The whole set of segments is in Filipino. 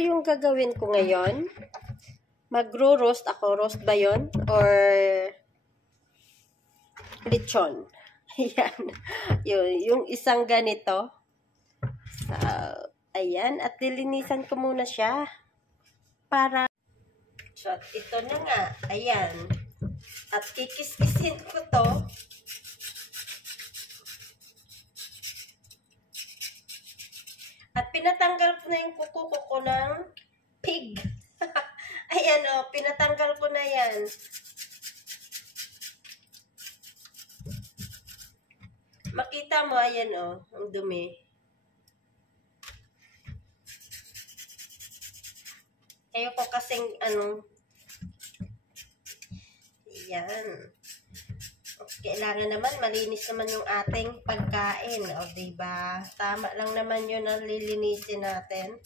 yung gagawin ko ngayon. Magro-roast ako. Roast ba yun? Or lechon. Ayan. Yung isang ganito. So, ayan. At lilinisan ko muna siya. Para. So, ito na nga. Ayan. At kikis-kisin ko to. At pinatanggal ko na yung kuko ko ng pig. Ayan o, pinatanggal ko na yan. Makita mo, ayan o, ang dumi. Ayoko kasing, ayan. Kailangan naman, malinis naman yung ating pagkain. O, diba? Tama lang naman yun ang lilinisin natin.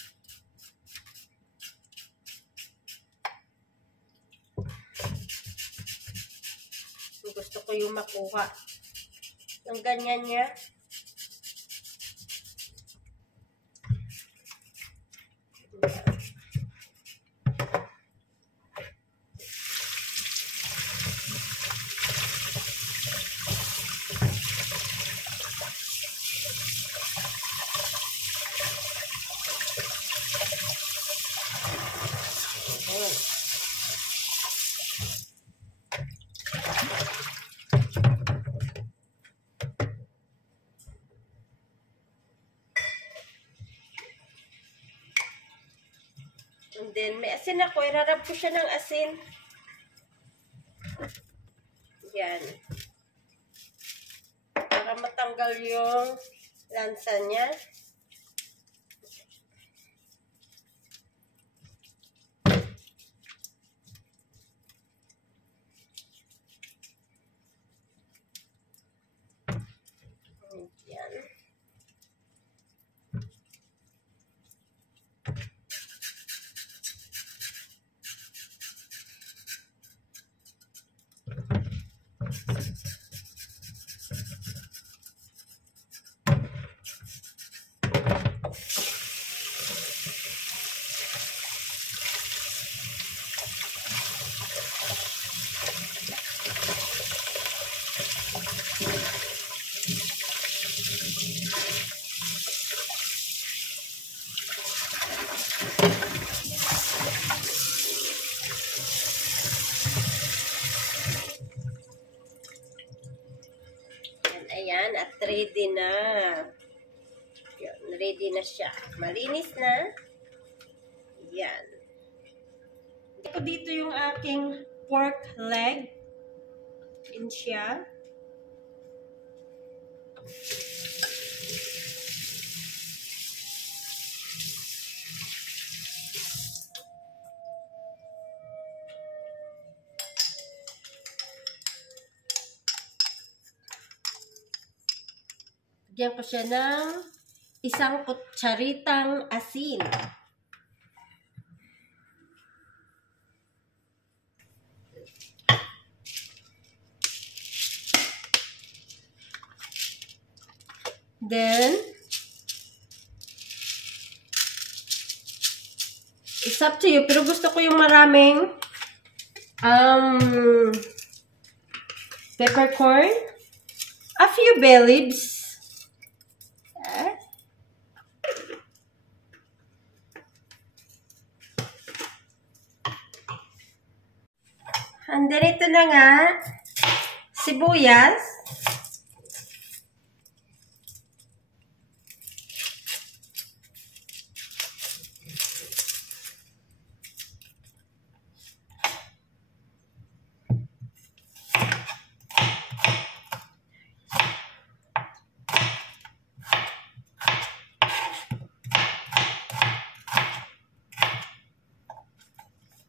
Gusto ko yung makuha. Yung ganyan niya. Ayan. And then, may asin ako. Irarab ko siya ng asin. Yan. Para matanggal yung lansa niya. Yan. Ayan, at ready na. Yan, ready na siya. Malinis na. Yan. Ito dito yung aking pork leg. Yan siya. Diyan ko siya ng isang kutsaritang asin. Then, it's up to you. Pero gusto ko yung maraming peppercorn, a few bay leaves, and then ito na nga, sibuyas,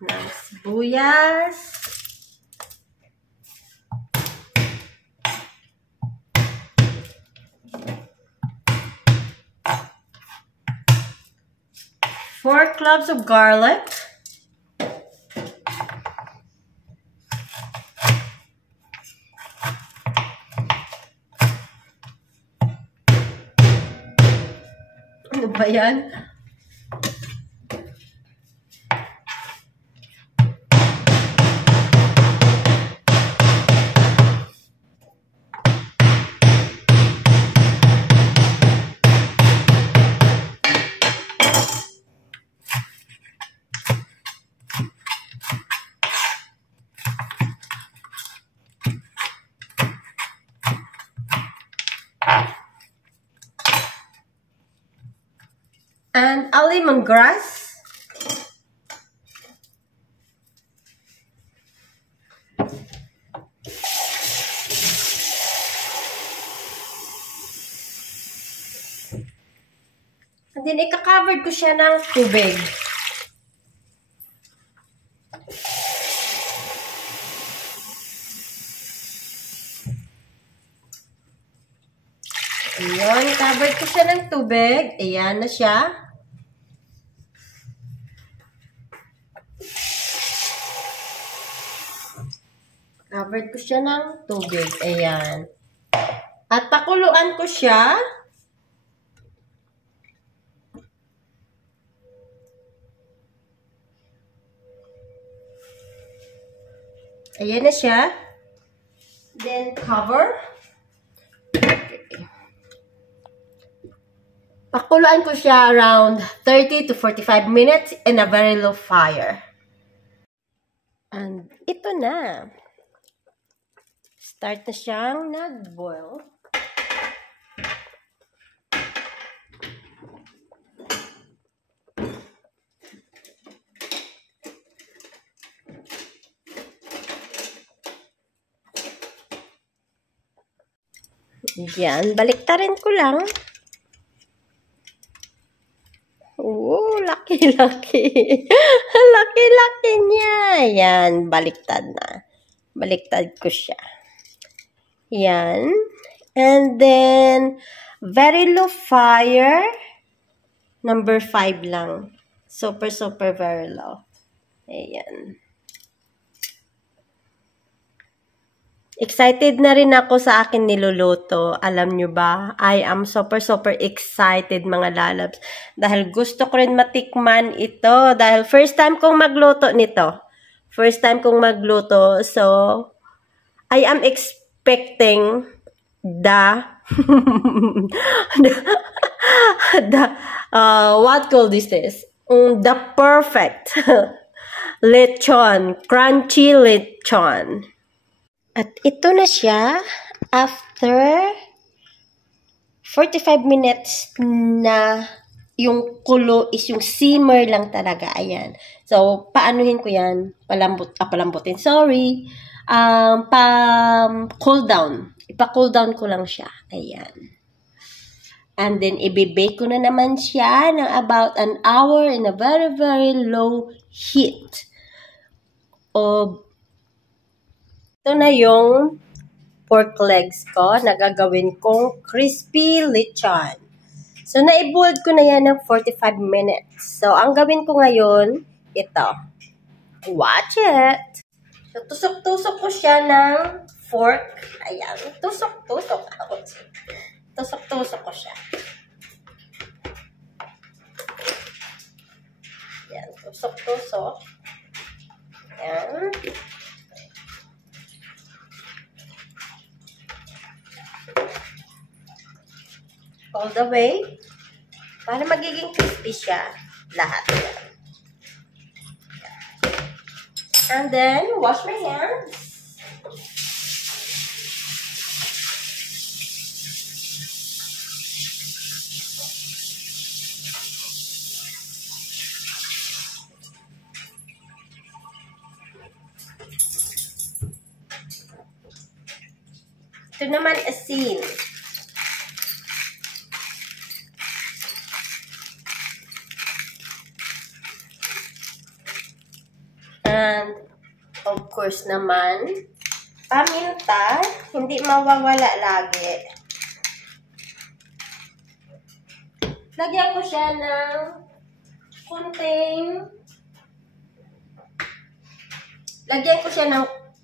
ng sibuyas, four cloves of garlic, ano ba yan? and a lemongrass. And then, ika-cover ko siya ng tubig. Ayan, covered ko siya ng tubig. Ayan na siya. Covered ko siya ng tubig. Ayan. At pakuluan ko siya. Ayan na siya. Then, cover. Pakuluan ko siya around 30 to 45 minutes in a very low fire. And ito na. Start na siyang nag-boil. Yan, baliktarin ko lang. Oh, laki-laki. Laki-laki niya. Yan, baliktad na. Baliktad ko siya. Yan. And then, very low fire. Number 5 lang. Super, super very low. Ayan. Excited na rin ako sa akin niluluto. Alam nyo ba? I am super, super excited mga lalabs. Dahil gusto ko rin matikman ito. Dahil first time kong magluto nito. First time kong magluto. So, I am expecting what call this is? The perfect lechon. Crunchy lechon. At ito na siya after 45 minutes na yung kulo is yung simmer lang talaga. Ayan. So, paanuhin ko yan? Palambutin. Sorry. Cool down. Ipa-cool down ko lang siya. Ayan. And then, ibibake ko na naman siya ng about an hour in a very, very low heat. Ito na yung pork legs ko na gagawin kong crispy lechon. So, na-boiled ko na yan ng 45 minutes. So, ang gawin ko ngayon, ito. Watch it! So, tusok-tusok ko siya ng fork. Ayan. Tusok-tusok. Tusok-tusok ko siya. Ayan. Tusok-tusok. Ayan. All the way. Para magiging crispy siya. Lahat yan. And then, wash my hands. Ito naman asin. And, of course naman, paminta, hindi mawawala lagi. Lagyan ko siya ng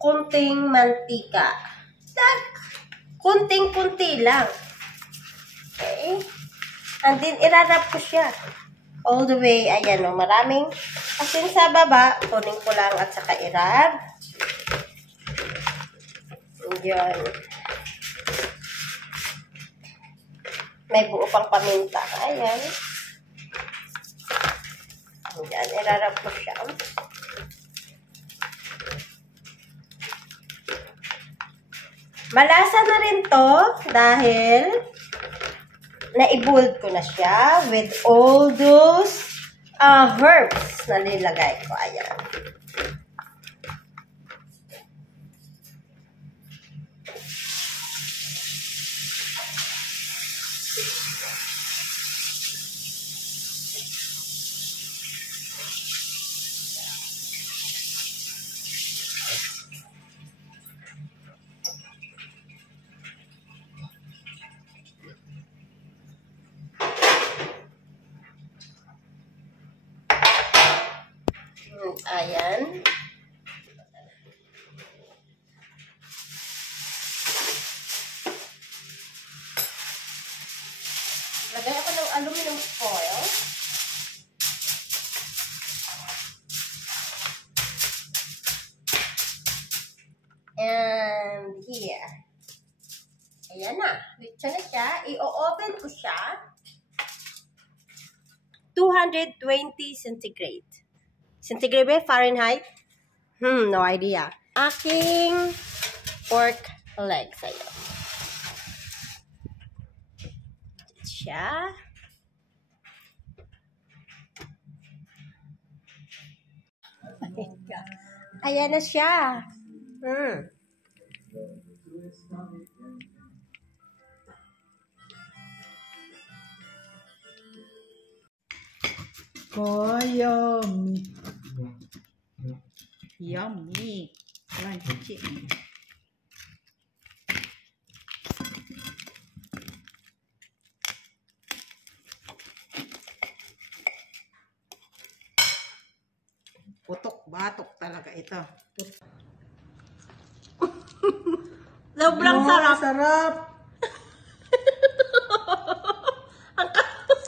kunting mantika. Kunting-kunti lang. Okay? And then, irarap ko siya. All the way, ayan o, maraming asin sa baba, kunin ko lang at saka irab. Ayan. May buo pang paminta. Ayan. Ayan, irarab ko siya. Malasa na rin to dahil na-boiled ko na siya with all those herbs na nilagay ko. Ayan. Ayan. Lagay ako ng aluminum foil. And here. Ayan na. Lechon na siya. I-oven ko siya. 220 centigrade. Centigrade ba? Fahrenheit? No idea. Aking pork legs. Ayan. Siya. Ayan na siya. Oh, yummy. Yummy. Crunchy. Putok-batok talaga ito. Sobrang sarap. Sarap.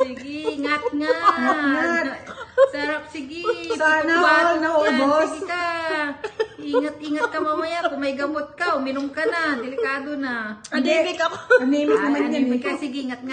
Sige, ngat-ngat. Sarap, sige. Sana all naubos. Sige ka. Ingat-ingat ka mamaya. Kung may gamot ka, uminom ka na. Delikado na. Anemic ako. Anemic naman yan. Anemic ka. Sige, ngat-ngat.